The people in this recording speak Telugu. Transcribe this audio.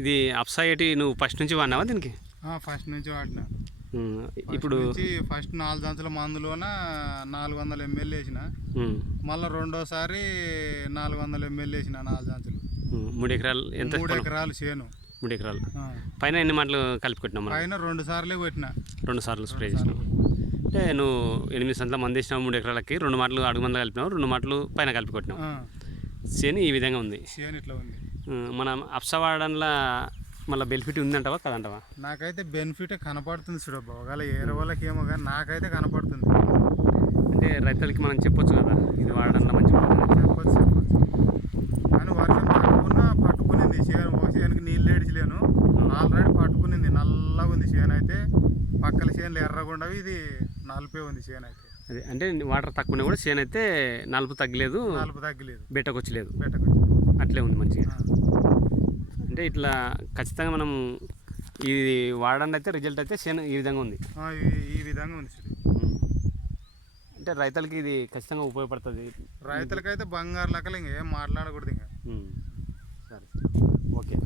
ఇది అప్సైటీ నువ్వు ఫస్ట్ నుంచి వాడినావా దీనికి? ఫస్ట్ నుంచి వాడిన. ఇప్పుడు ఫస్ట్ 4 దంచుల మందులోన 400 ml వేసిన, మళ్ళీ రెండోసారి 400 ml వేసిన 4 దంచులు. 3 ఎకరాలు ఎంత? 3 ఎకరాలు చేను. 3 ఎకరాలు పైన ఎన్ని మాటలు కలిపి కొట్టినావు? పైన 2 సార్లే కొట్టిన. 2 సార్లు స్ప్రే చేసినావు అంటే నువ్వు 8 సంతల మంది వేసినావు. 3 ఎకరాలకి 2 మాటలు అడుగు మంది కలిపినావు, 2 మాటలు పైన కలిపి కొట్టినావు. చేను ఈ విధంగా ఉంది. చేను ఇట్లా ఉంది. మనం అప్సా వాడడంలో మళ్ళీ బెనిఫిట్ ఉందంటావా కదంటావా? నాకైతే బెనిఫిట్ కనపడుతుంది చూడబ్బా. ఒకవేళ ఏరే వాళ్ళకి ఏమో కానీ నాకైతే కనపడుతుంది. అంటే రైతులకి మనం చెప్పొచ్చు కదా ఇది వాడడంలో మంచిగా చెప్పొచ్చు. కానీ వర్షం పట్టుకునింది చేనుకి నీళ్ళు ఏడ్చలేను. ఆల్రెడీ పట్టుకునింది, నల్లగా ఉంది చేను. అయితే పక్కల చేనులు ఎర్రగుండవి, ఇది నలిపే ఉంది చేను. అయితే అదే అంటే వాటర్ తక్కువనే కూడా చేను అయితే నలుపు తగ్గలేదు, బెట్టకొచ్చలేదు, అట్లే ఉంది మంచిగా. అంటే ఇట్లా ఖచ్చితంగా మనం ఇది వాడండి అయితే రిజల్ట్ అయితే చేను ఈ విధంగా ఉంది. ఈ విధంగా ఉంది. అంటే రైతులకి ఇది ఖచ్చితంగా ఉపయోగపడుతుంది. రైతులకైతే బంగారు లెక్కలు ఇంకేం మాట్లాడకూడదు ఇంకా. సరే ఓకే.